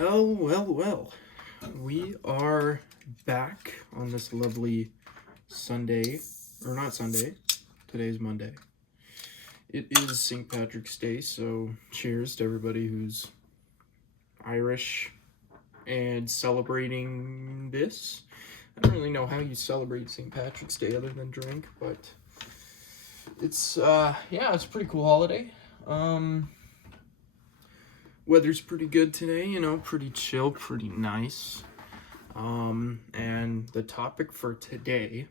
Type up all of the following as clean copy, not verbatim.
Well. We are back on this lovely Sunday, or not Sunday, today's Monday. It is St. Patrick's Day, so cheers to everybody who's Irish and celebrating this. I don't really know how you celebrate St. Patrick's Day other than drink, but it's, it's a pretty cool holiday. Weather's pretty good today, pretty chill, pretty nice. And the topic for today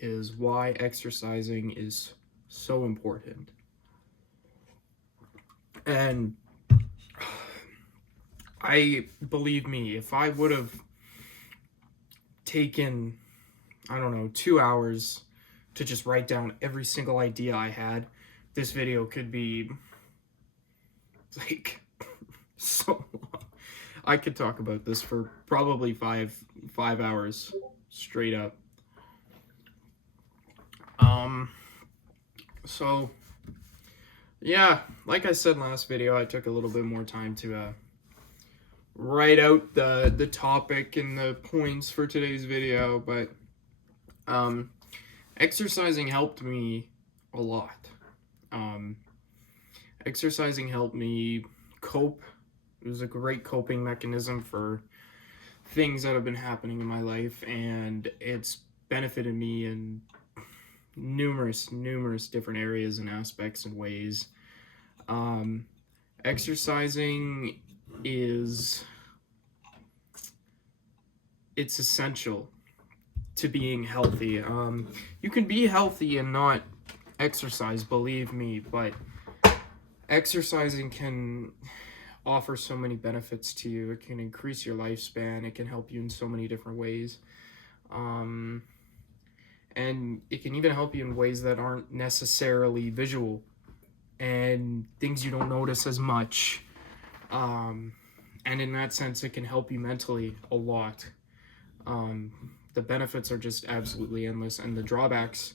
is why exercising is so important. And believe me, if I would have taken, 2 hours to just write down every single idea I had, this video could be so long. I could talk about this for probably five hours straight up. So yeah, like I said last video, I took a little bit more time to write out the topic and the points for today's video, but exercising helped me a lot. Exercising helped me cope. It was a great coping mechanism for things that have been happening in my life, and it's benefited me in numerous different areas and aspects and ways. Exercising it's essential to being healthy. You can be healthy and not exercise, believe me, but exercising can offer so many benefits to you. It can increase your lifespan. It can help you in so many different ways. And it can even help you in ways that aren't necessarily visual and things you don't notice as much. And in that sense, it can help you mentally a lot. The benefits are just absolutely endless, and the drawbacks,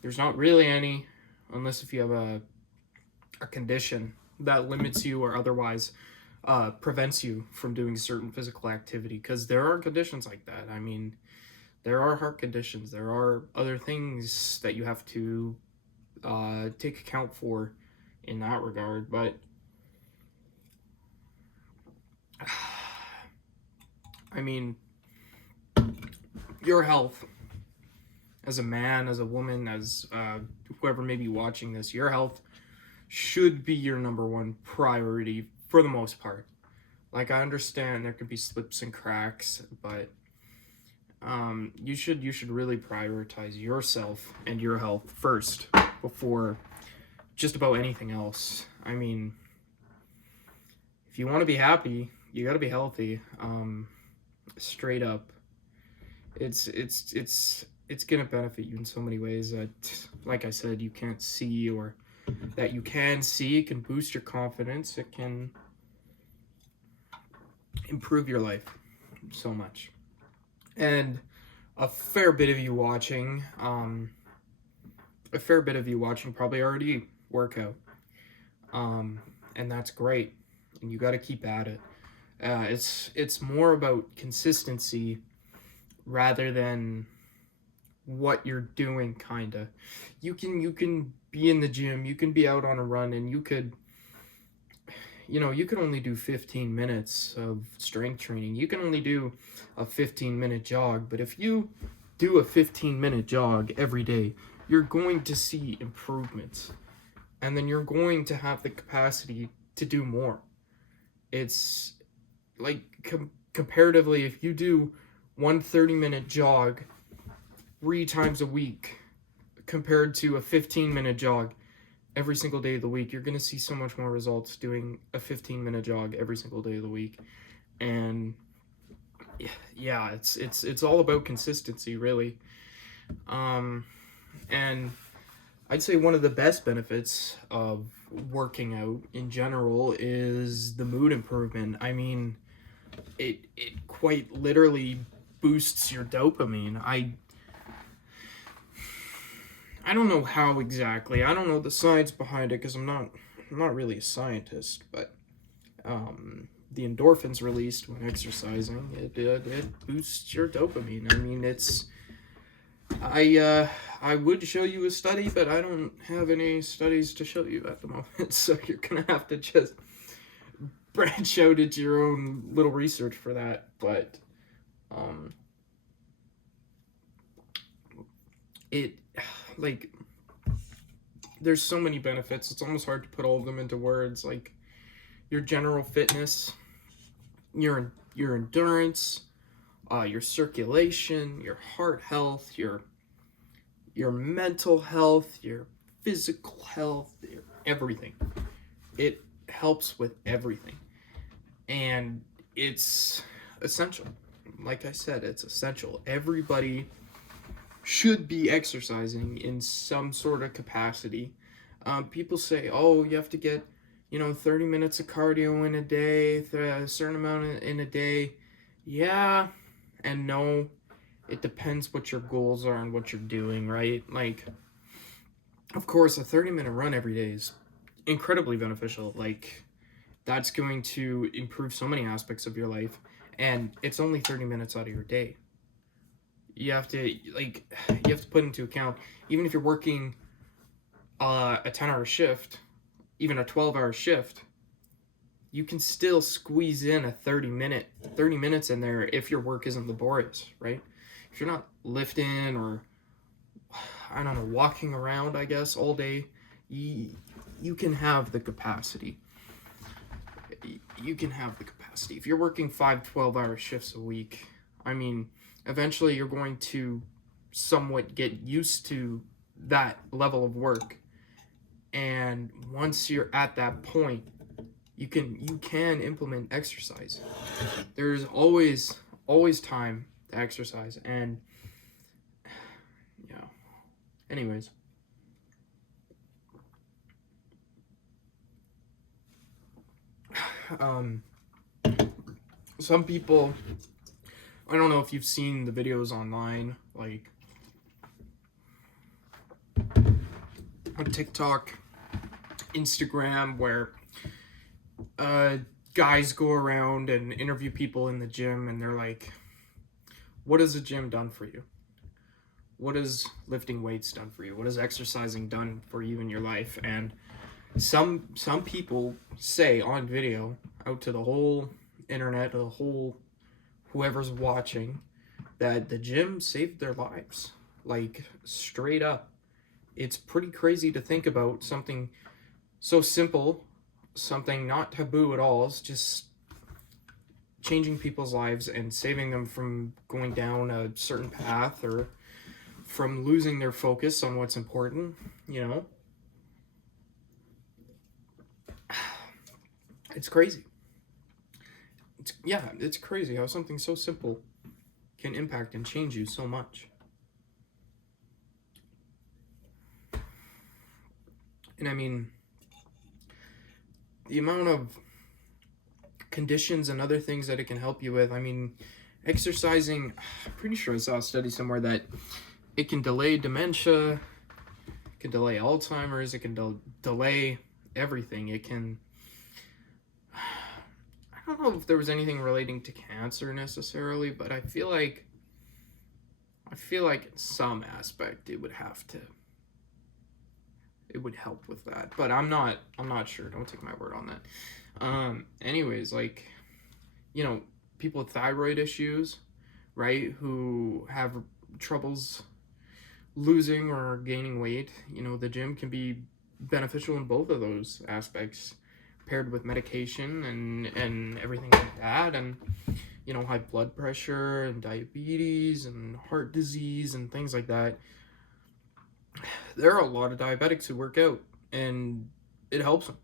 there's not really any, unless if you have a condition that limits you or otherwise prevents you from doing certain physical activity, because there are conditions like that. I mean, there are heart conditions, there are other things that you have to take account for in that regard, but I mean, your health as a man, as a woman, as whoever may be watching this, your health should be your number one priority for the most part. Like, I understand there could be slips and cracks, but you should really prioritize yourself and your health first before just about anything else. I mean, if you want to be happy, you got to be healthy. Straight up, it's gonna benefit you in so many ways that, like I said, you can't see, or that you can see. It can boost your confidence. It can improve your life so much. And a fair bit of you watching probably already work out. And that's great. And you got to keep at it. It's more about consistency rather than what you're doing, kinda. You can be in the gym, you can be out on a run, and you could only do 15 minutes of strength training. You can only do a 15-minute jog, but if you do a 15-minute jog every day, you're going to see improvements, and then you're going to have the capacity to do more. It's like, comparatively, if you do one 30-minute jog 3 times a week compared to a 15-minute jog every single day of the week, you're going to see so much more results doing a 15-minute jog every single day of the week. And yeah, it's all about consistency, really. And I'd say one of the best benefits of working out in general is the mood improvement. I mean, it quite literally boosts your dopamine. I don't know how exactly. I don't know the science behind it, because I'm not really a scientist, but the endorphins released when exercising, it boosts your dopamine. I mean, I would show you a study, but I don't have any studies to show you at the moment, so you're gonna have to just branch out into your own little research for that. But it, like, there's so many benefits. It's almost hard to put all of them into words. Like your general fitness, your endurance, your circulation, your heart health, your mental health, your physical health, everything. It helps with everything. And it's essential. Like I said, it's essential. Everybody should be exercising in some sort of capacity. People say, oh, you have to get, 30 minutes of cardio in a day, a certain amount in a day. Yeah and no. It depends what your goals are and what you're doing, right? Like, of course, a 30-minute run every day is incredibly beneficial. Like, that's going to improve so many aspects of your life, and it's only 30 minutes out of your day. You have to put into account, even if you're working a 10-hour shift, even a 12-hour shift, you can still squeeze in a 30 minutes in there if your work isn't laborious, right? If you're not lifting or, I don't know, walking around, I guess, all day, you can have the capacity. You can have the capacity. If you're working 5 12-hour shifts a week, I mean, eventually you're going to somewhat get used to that level of work. And once you're at that point, you can implement exercise. There's always time to exercise. And anyways, some people, I don't know if you've seen the videos online, like on TikTok, Instagram, where guys go around and interview people in the gym, and they're like, what has the gym done for you? What has lifting weights done for you? What has exercising done for you in your life? And some people say on video, out to the whole internet, the whole whoever's watching, that the gym saved their lives. Like, straight up. It's pretty crazy to think about something so simple, something not taboo at all. It's just changing people's lives and saving them from going down a certain path or from losing their focus on what's important, It's crazy. It's crazy how something so simple can impact and change you so much. And I mean, the amount of conditions and other things that it can help you with. I mean, exercising, I'm pretty sure I saw a study somewhere that it can delay dementia, it can delay Alzheimer's, it can delay everything. It can, I don't know if there was anything relating to cancer necessarily, but I feel like in some aspect it would help with that, but I'm not sure. Don't take my word on that. Anyways, like, people with thyroid issues, right, who have troubles losing or gaining weight, the gym can be beneficial in both of those aspects, paired with medication and everything like that, and high blood pressure and diabetes and heart disease and things like that. There are a lot of diabetics who work out, and it helps them.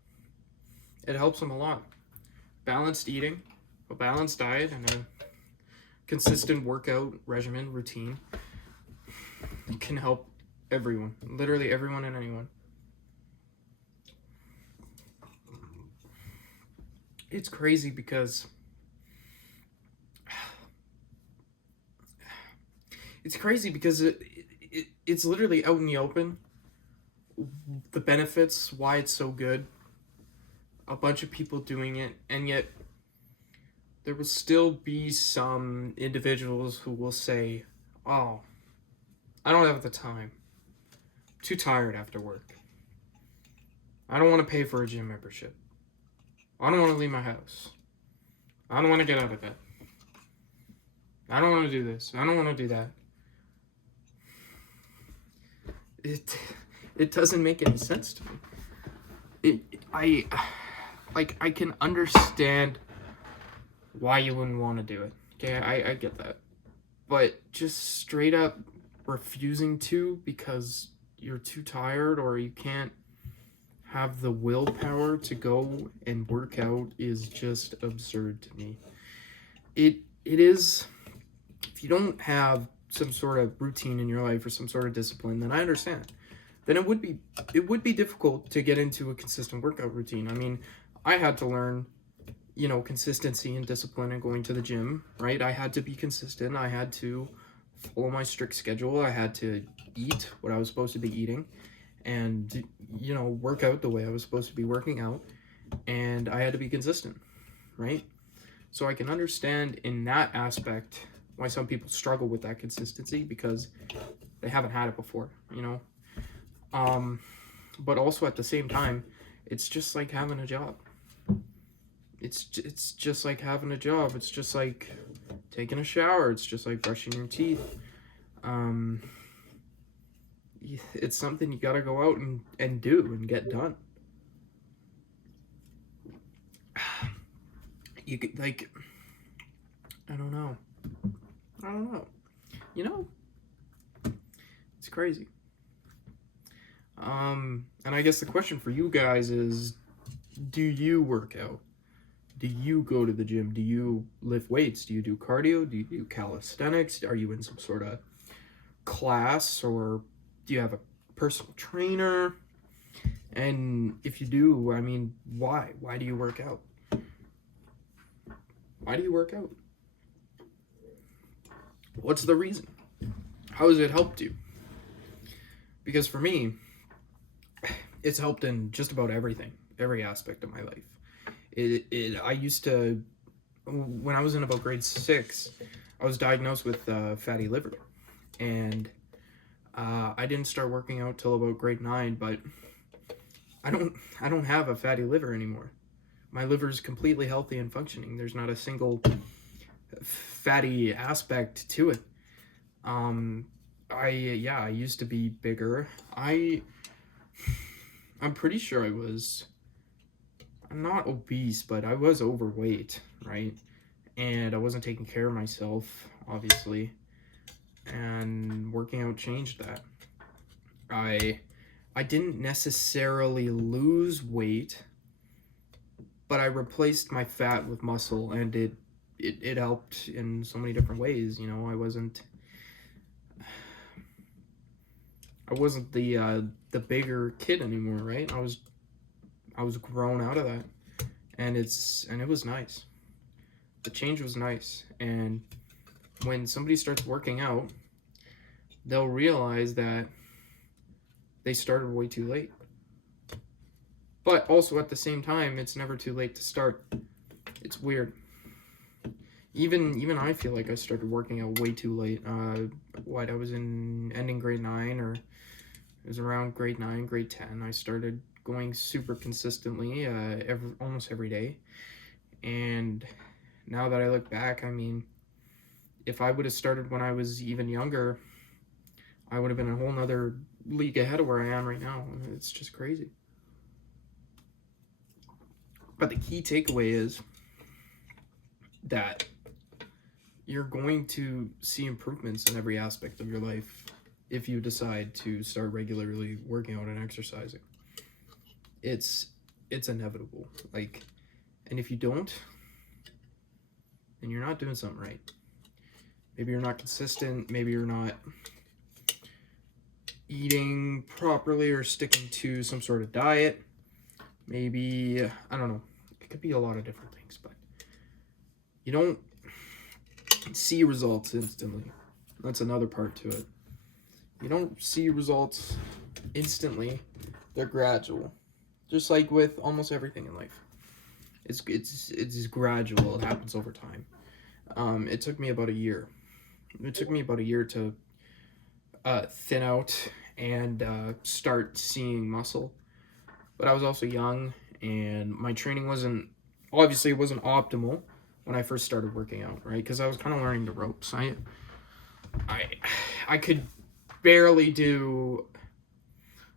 It helps them a lot. Balanced eating, a balanced diet, and a consistent workout regimen, routine, can help everyone. Literally everyone and anyone. It's crazy because it's literally out in the open. The benefits, why it's so good, a bunch of people doing it, and yet there will still be some individuals who will say, oh, I don't have the time. I'm too tired after work. I don't want to pay for a gym membership. I don't want to leave my house. I don't want to get out of bed. I don't want to do this. I don't want to do that. It doesn't make any sense to me. I can understand why you wouldn't want to do it. Okay, I get that. But just straight up refusing to because you're too tired or you can't have the willpower to go and work out is just absurd to me. It is, if you don't have some sort of routine in your life or some sort of discipline, then I understand. Then it would be difficult to get into a consistent workout routine. I mean, I had to learn, consistency and discipline and going to the gym, right? I had to be consistent. I had to follow my strict schedule. I had to eat what I was supposed to be eating and, work out the way I was supposed to be working out. And I had to be consistent, right? So I can understand in that aspect why some people struggle with that consistency because they haven't had it before, But also at the same time, it's just like having a job. It's just like having a job. It's just like taking a shower. It's just like brushing your teeth. It's something you gotta go out and do and get done. You could, like, I don't know. It's crazy. And I guess the question for you guys is, do you work out? Do you go to the gym? Do you lift weights? Do you do cardio? Do you do calisthenics? Are you in some sort of class, or do you have a personal trainer? And if you do, I mean, why? Why do you work out? Why do you work out? What's the reason? How has it helped you? Because for me, it's helped in just about everything, every aspect of my life. I used to, when I was in about grade 6, I was diagnosed with fatty liver, and I didn't start working out till about grade 9. But I don't have a fatty liver anymore. My liver is completely healthy and functioning. There's not a single fatty aspect to it. I used to be bigger. I'm pretty sure I'm not obese, but I was overweight, right? And I wasn't taking care of myself, obviously. And working out changed that. I didn't necessarily lose weight, but I replaced my fat with muscle, and it helped in so many different ways. I wasn't the bigger kid anymore, right? I was grown out of that, and it was nice. The change was nice, and when somebody starts working out, they'll realize that they started way too late. But also at the same time, it's never too late to start. It's weird. Even I feel like I started working out way too late. I was ending grade 9, or it was around grade 9, grade 10. I started going super consistently, almost every day. And now that I look back, I mean, if I would have started when I was even younger, I would have been a whole nother league ahead of where I am right now. It's just crazy. But the key takeaway is that you're going to see improvements in every aspect of your life if you decide to start regularly working out and exercising. It's inevitable. And if you don't, then you're not doing something right. Maybe you're not consistent. Maybe you're not eating properly or sticking to some sort of diet. Maybe, I don't know. It could be a lot of different things, but you don't see results instantly. That's another part to it. You don't see results instantly. They're gradual. Just like with almost everything in life. It's gradual. It happens over time. It took me about a year. It took me about a year to thin out and start seeing muscle. But I was also young, and my training wasn't optimal when I first started working out, right? Because I was kind of learning the ropes. I I could barely do,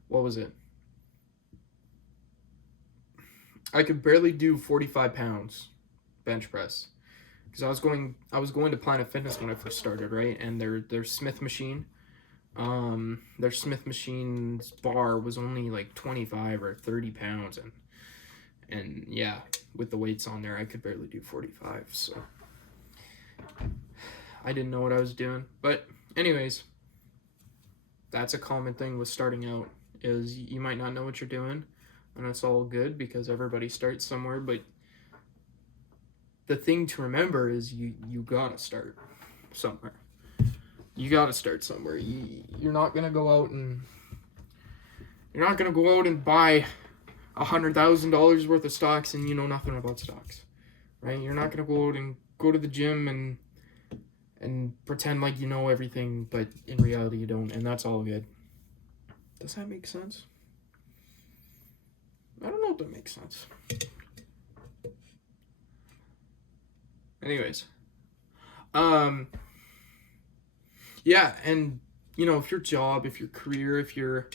what was it? I could barely do 45 pounds bench press because I was going to Planet Fitness when I first started, right? And their Smith machine, their Smith machine's bar was only like 25 or 30 pounds, and yeah, with the weights on there, I could barely do 45. So I didn't know what I was doing. But anyways, that's a common thing with starting out, is you might not know what you're doing, and it's all good because everybody starts somewhere. But the thing to remember is you gotta start somewhere. You gotta start somewhere. You're not gonna go out and buy $100,000 worth of stocks and you know nothing about stocks, right? You're not gonna go out and go to the gym and pretend like you know everything, but in reality you don't, and that's all good. Does that make sense? I don't know if that makes sense. Anyways, yeah, and you know, if your job, if your career, if your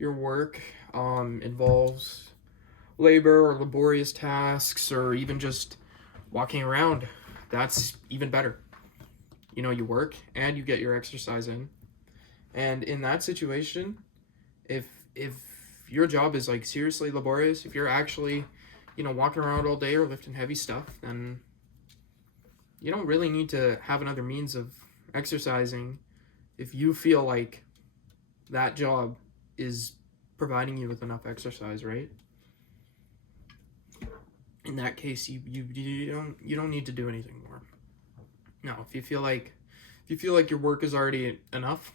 work involves labor or laborious tasks, or even just walking around, that's even better. You know, you work and you get your exercise in. And in that situation, if your job is like seriously laborious, if you're actually, you know, walking around all day or lifting heavy stuff, then you don't really need to have another means of exercising if you feel like that job is providing you with enough exercise, right? In that case, you don't need to do anything more. No, if you feel like your work is already enough,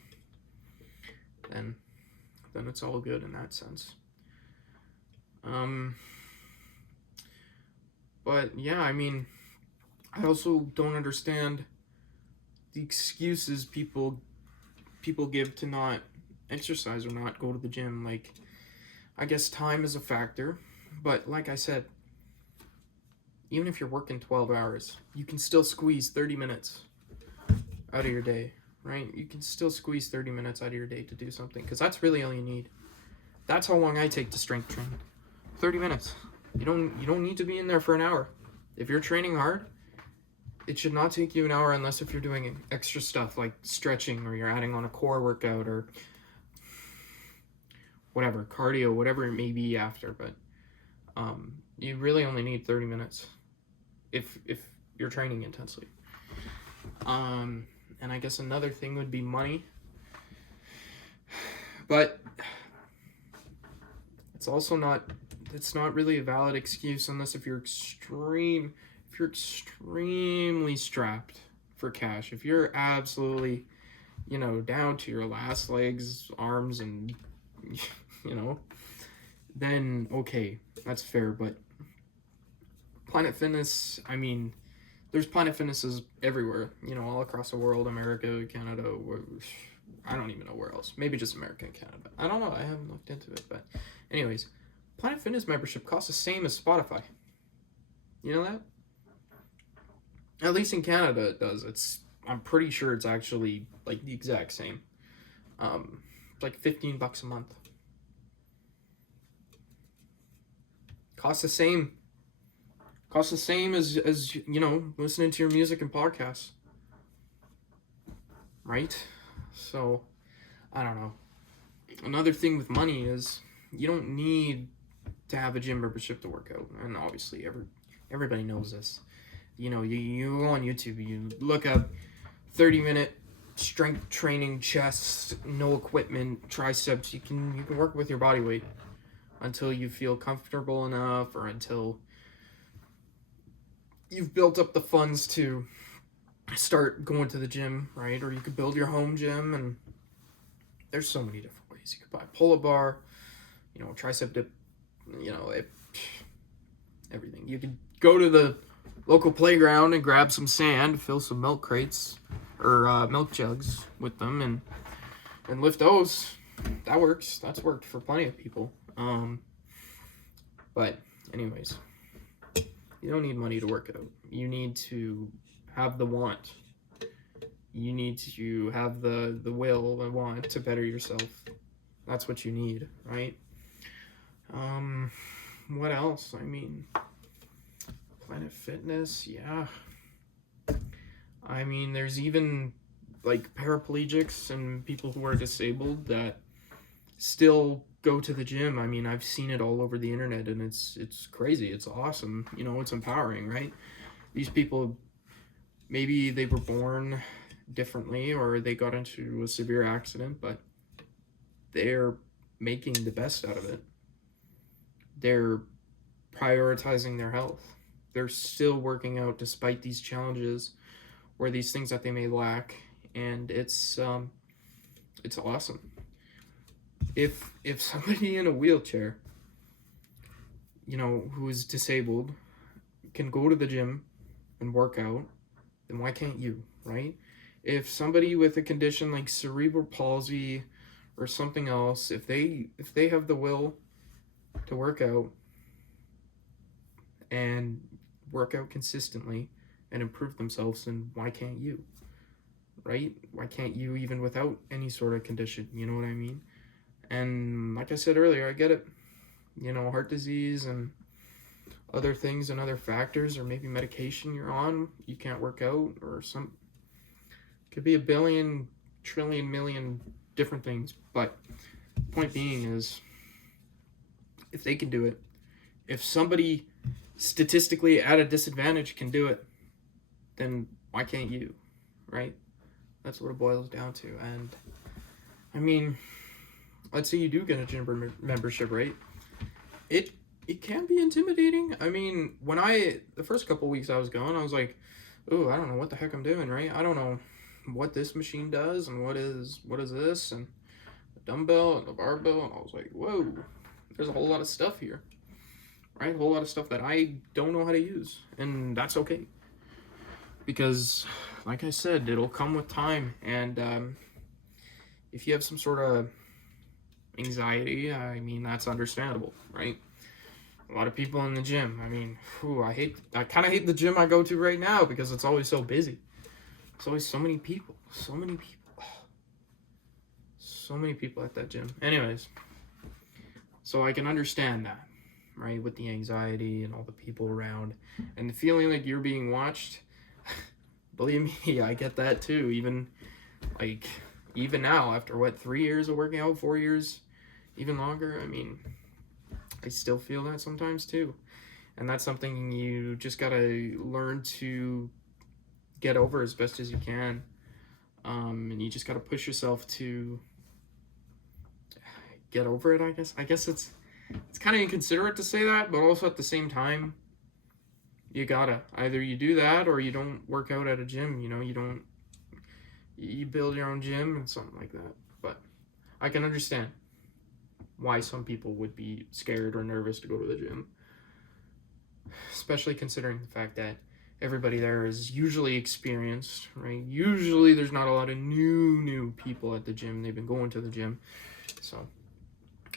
then it's all good in that sense. But yeah, I mean, I also don't understand the excuses people give to not exercise or not go to the gym. Like, I guess time is a factor, but like I said, even if you're working 12 hours, you can still squeeze 30 minutes out of your day, right? You can still squeeze 30 minutes out of your day to do something, because that's really all you need. That's how long I take to strength train. 30 minutes. You don't need to be in there for an hour. If you're training hard, it should not take you an hour unless if you're doing extra stuff like stretching, or you're adding on a core workout, or whatever, cardio, whatever it may be after. But you really only need 30 minutes if you're training intensely. And I guess another thing would be money. But it's not really a valid excuse unless if you're extremely strapped for cash. If you're absolutely, you know, down to your last legs, arms, and you know, then okay, that's fair. But Planet Fitness, I mean, there's Planet Fitnesses everywhere, you know, all across the world, America, Canada, I don't even know where else. Maybe just America and Canada. I don't know. I haven't looked into it. But anyways, Planet Fitness membership costs the same as Spotify. You know that? At least in Canada it does. I'm pretty sure it's actually like the exact same. It's like $15 a month. Costs the same. Costs the same as you know, listening to your music and podcasts. Right? So, I don't know. Another thing with money is you don't need to have a gym membership to work out. And obviously everybody knows this. You know, you go on YouTube, you look up 30-minute strength training, chest, no equipment, triceps. You can work with your body weight until you feel comfortable enough, or until you've built up the funds to start going to the gym, right? Or you could build your home gym, and there's so many different ways. You could buy a pull-up bar, you know, tricep dip, you know, everything. You could go to the local playground and grab some sand, fill some milk crates or milk jugs with them, and lift those. That works. That's worked for plenty of people. But anyways, you don't need money to work out. You need to have the want. You need to have the will and want to better yourself. That's what you need, right? What else? I mean, Planet Fitness, yeah. I mean, there's even like paraplegics and people who are disabled that still go to the gym. I mean, I've seen it all over the internet, and it's crazy. It's awesome. You know, it's empowering, right? These people, maybe they were born differently or they got into a severe accident, but they're making the best out of it. They're prioritizing their health. They're still working out despite these challenges or these things that they may lack, and it's awesome. If somebody in a wheelchair, you know, who is disabled, can go to the gym and work out, then why can't you, right? If somebody with a condition like cerebral palsy or something else, if they have the will to work out and work out consistently and improve themselves, then why can't you, right? Why can't you even without any sort of condition? You know what I mean? And like I said earlier, I get it. You know, heart disease and other things and other factors, or maybe medication you're on, you can't work out, or some, could be a billion, trillion, million different things. But point being is, if they can do it, if somebody statistically at a disadvantage can do it, then why can't you, right? That's what it boils down to. And I mean, let's say you do get a gym membership, right? It can be intimidating. I mean, when the first couple weeks I was going, I was like, oh, I don't know what the heck I'm doing, right? I don't know what this machine does and what is this and the dumbbell and the barbell, and I was like, whoa, there's a whole lot of stuff here, right? A whole lot of stuff that I don't know how to use, and that's okay, because like I said, it'll come with time. And if you have some sort of anxiety, I mean, that's understandable, right? A lot of people in the gym, I mean, I kind of hate the gym I go to right now because it's always so busy. It's always so many people at that gym. Anyways, so I can understand that, right? With the anxiety and all the people around and the feeling like you're being watched. Believe me, I get that too. Even now, after 3 years of working out, 4 years, even longer, I mean, I still feel that sometimes too. And that's something you just gotta learn to get over as best as you can. And you just gotta push yourself to get over it, I guess. I guess it's kind of inconsiderate to say that, but also at the same time, you gotta. Either you do that or you don't work out at a gym, you know, you build your own gym and something like that. But I can understand why some people would be scared or nervous to go to the gym, especially considering the fact that everybody there is usually experienced, right? Usually there's not a lot of new people at the gym. They've been going to the gym. So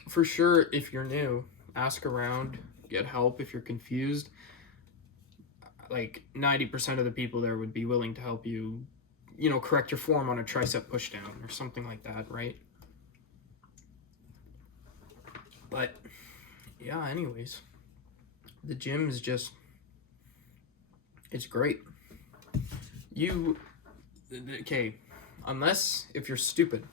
for sure, if you're new, ask around, get help. If you're confused, like 90% of the people there would be willing to help you, you know, correct your form on a tricep pushdown or something like that, right? But yeah, anyways, the gym is just, it's great. Unless if you're stupid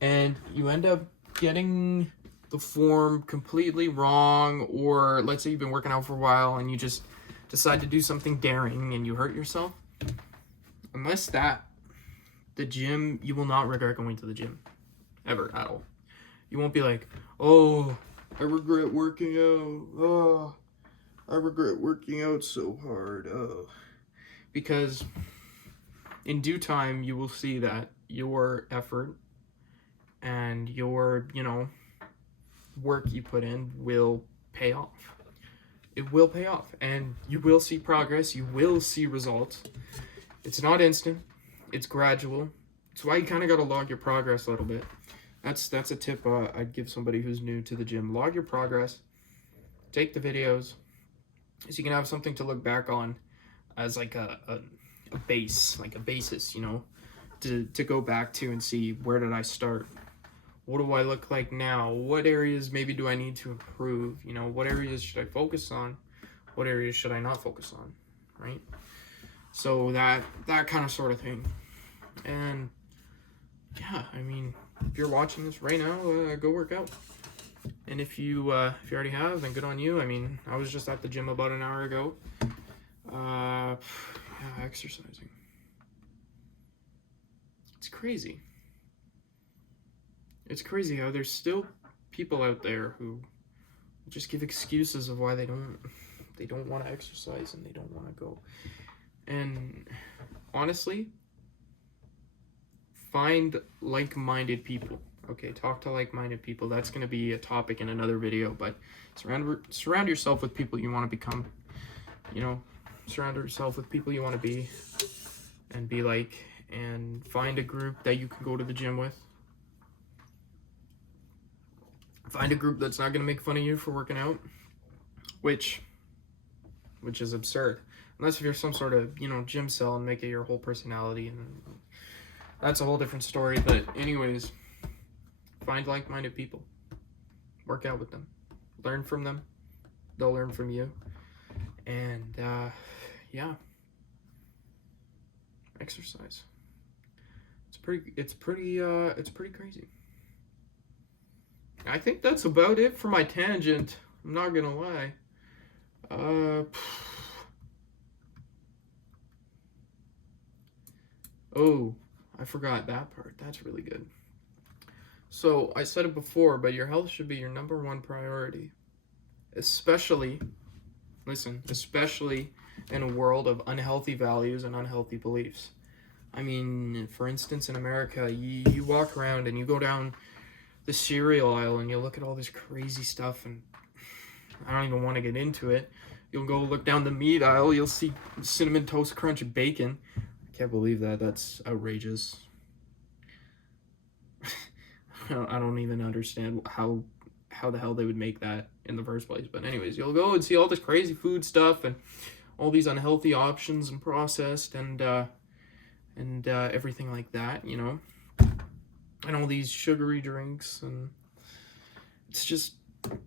and you end up getting the form completely wrong, or let's say you've been working out for a while and you just decide to do something daring and you hurt yourself, unless that, the gym, you will not regret going to the gym ever at all. You won't be like, oh, I regret working out. Oh, I regret working out so hard. Oh. Because in due time, you will see that your effort and your, you know, work you put in will pay off. it will pay off, and you will see progress, you will see results. It's not instant, it's gradual. That's why you kind of got to log your progress a little bit. That's a tip I'd give somebody who's new to the gym. Log your progress, take the videos, so you can have something to look back on as like a base, like a basis, you know, to go back to and see, where did I start? What do I look like now? What areas maybe do I need to improve? You know, what areas should I focus on? What areas should I not focus on? Right? So that kind of sort of thing. And yeah, I mean, if you're watching this right now, go work out. And if you already have, then good on you. I mean, I was just at the gym about an hour ago. Yeah, exercising. It's crazy. It's crazy how there's still people out there who just give excuses of why they don't want to exercise and they don't want to go. And honestly, find like-minded people. Okay, talk to like-minded people. That's going to be a topic in another video, but surround yourself with people you want to become. You know, surround yourself with people you want to be and be like, and find a group that you can go to the gym with. Find a group that's not going to make fun of you for working out, which is absurd. Unless if you're some sort of, you know, gym cell and make it your whole personality, and that's a whole different story. But anyways, find like-minded people. Work out with them. Learn from them. They'll learn from you. And yeah. Exercise. It's pretty crazy. I think that's about it for my tangent. I'm not gonna lie. Oh, I forgot that part. That's really good. So, I said it before, but your health should be your number one priority. Especially in a world of unhealthy values and unhealthy beliefs. I mean, for instance, in America, you walk around and you go down the cereal aisle and you look at all this crazy stuff, and I don't even want to get into it. You'll go look down the meat aisle, you'll see Cinnamon Toast Crunch bacon. I can't believe that. That's outrageous. I don't even understand how the hell they would make that in the first place. But anyways, you'll go and see all this crazy food stuff and all these unhealthy options and processed and everything like that, you know, and all these sugary drinks, and it's just